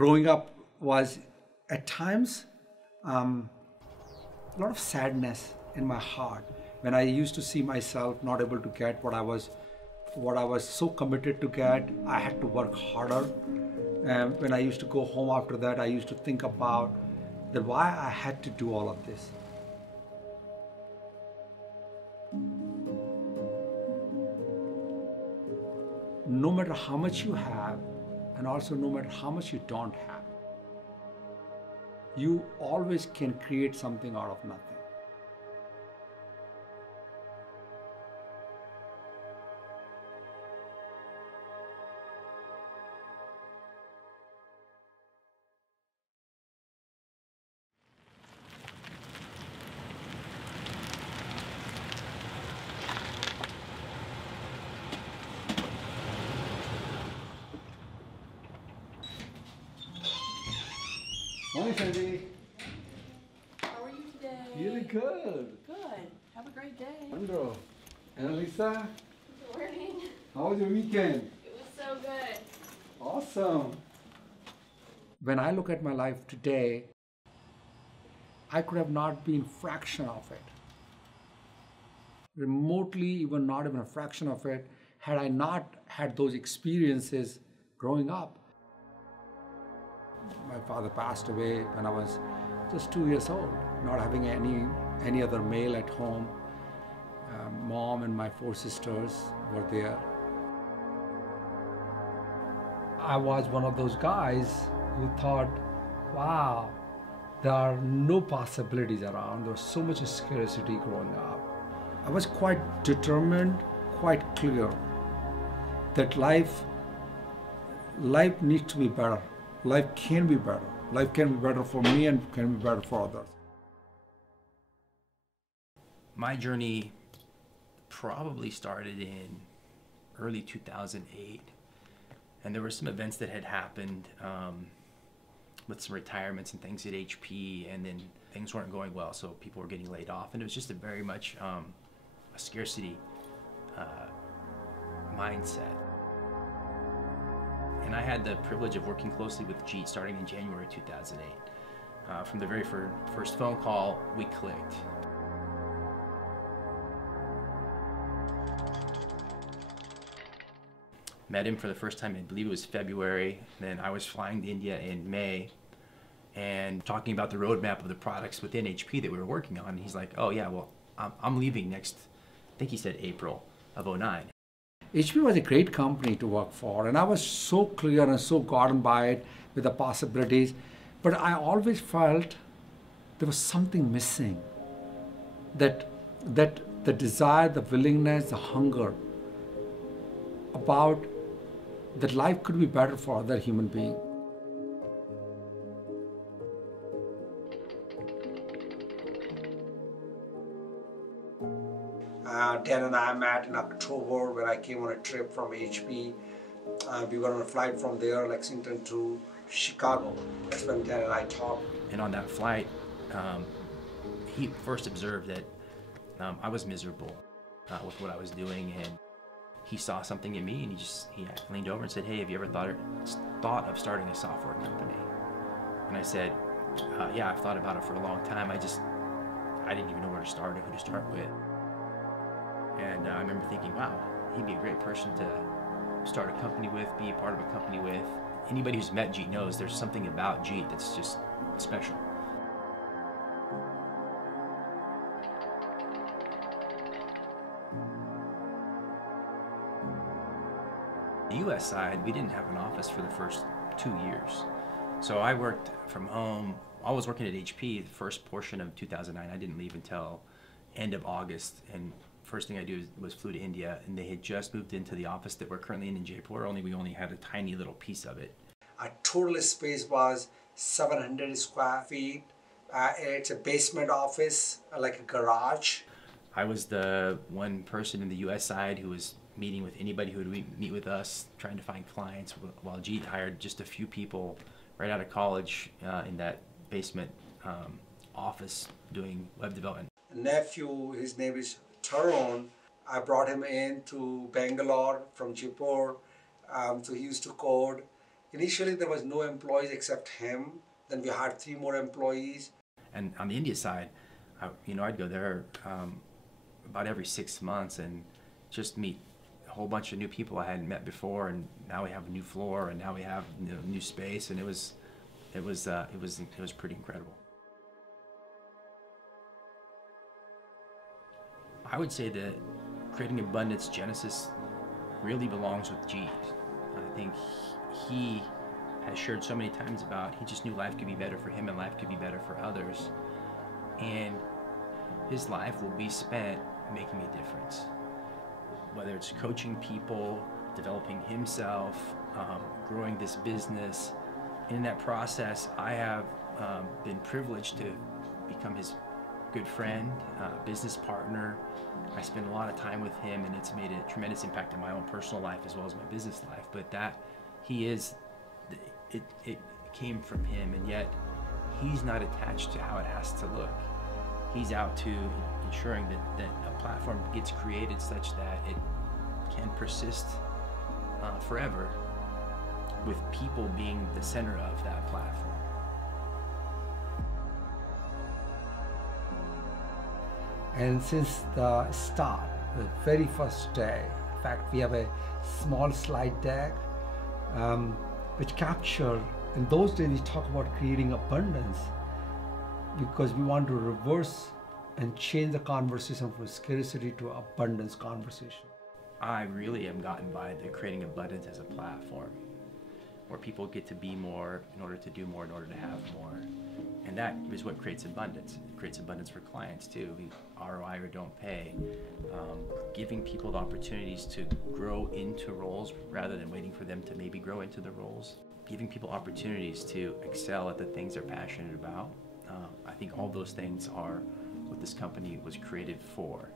growing up was at times a lot of sadness in my heart when I used to see myself not able to get what I was so committed to get. I had to work harder. And when I used to go home after that, I used to think about that why I had to do all of this. No matter how much you have, and also no matter how much you don't have, you always can create something out of nothing. Morning, Sandy. How are you today? Really good. Good. Have a great day. Wonderful. And Lisa, Good morning. how was your weekend? It was so good. Awesome. When I look at my life today, I could have not been fraction of it. Remotely, even not even a fraction of it, had I not had those experiences growing up. My father passed away when I was just 2 years old, not having any other male at home. Mom and my 4 sisters were there. I was one of those guys who thought, wow, there are no possibilities around. There was so much scarcity growing up. I was quite determined, quite clear that life needs to be better. Life can be better. Life can be better for me and can be better for others. My journey probably started in early 2008, and there were some events that had happened with some retirements and things at HP, and then things weren't going well, so people were getting laid off, and it was just a very much a scarcity mindset. And I had the privilege of working closely with Jeet starting in January 2008. From the very first phone call, we clicked. Met him for the first time, I believe it was February. Then I was flying to India in May and talking about the roadmap of the products within HP that we were working on. And he's like, oh yeah, well, I'm leaving next, I think he said April of '09. HP was a great company to work for, and I was so clear and so gotten by it with the possibilities, but I always felt there was something missing. That the desire, the willingness, the hunger about that life could be better for other human beings. Dan and I met in October when I came on a trip from HP. We were on a flight from there, Lexington to Chicago. That's when Dan and I talked. And on that flight, he first observed that I was miserable with what I was doing, and he saw something in me, and he leaned over and said, hey, have you ever thought of starting a software company? And I said, yeah, I've thought about it for a long time. I didn't even know where to start or who to start with. And I remember thinking, wow, he'd be a great person to start a company with, be a part of a company with. Anybody who's met Jeet knows there's something about Jeet that's just special. The US side, we didn't have an office for the first 2 years. So I worked from home. I was working at HP the first portion of 2009. I didn't leave until end of August, and first thing I did was flew to India, and they had just moved into the office that we're currently in Jaipur, only we only had a tiny little piece of it. Our total space was 700 square feet. It's a basement office, like a garage. I was the one person in the US side who was meeting with anybody who would meet with us, trying to find clients, while Jeet hired just a few people right out of college in that basement office doing web development. Nephew, his name is Tarun. I brought him in to Bangalore from Jaipur, so he used to code. Initially, there was no employees except him. Then we hired 3 more employees. And on the India side, I'd go there about every 6 months and just meet a whole bunch of new people I hadn't met before, and now we have a new floor, and now we have new space, and it was pretty incredible. I would say that creating abundance genesis really belongs with Jeet. I think he has shared so many times about he just knew life could be better for him and life could be better for others, and his life will be spent making a difference, whether it's coaching people, developing himself, growing this business. In that process, I have been privileged to become his good friend, business partner. I spend a lot of time with him, and it's made a tremendous impact on my own personal life as well as my business life. But that he is, it came from him, and yet he's not attached to how it has to look. He's out to ensuring that a platform gets created such that it can persist forever, with people being the center of that platform. And since the start, the very first day, in fact, we have a small slide deck which capture, in those days we talk about creating abundance, because we want to reverse and change the conversation from scarcity to abundance conversation. I really am gotten by the creating abundance as a platform where people get to be more in order to do more, in order to have more. And that is what creates abundance. It creates abundance for clients too. ROI or don't pay. Giving people the opportunities to grow into roles rather than waiting for them to maybe grow into the roles. Giving people opportunities to excel at the things they're passionate about. I think all those things are what this company was created for.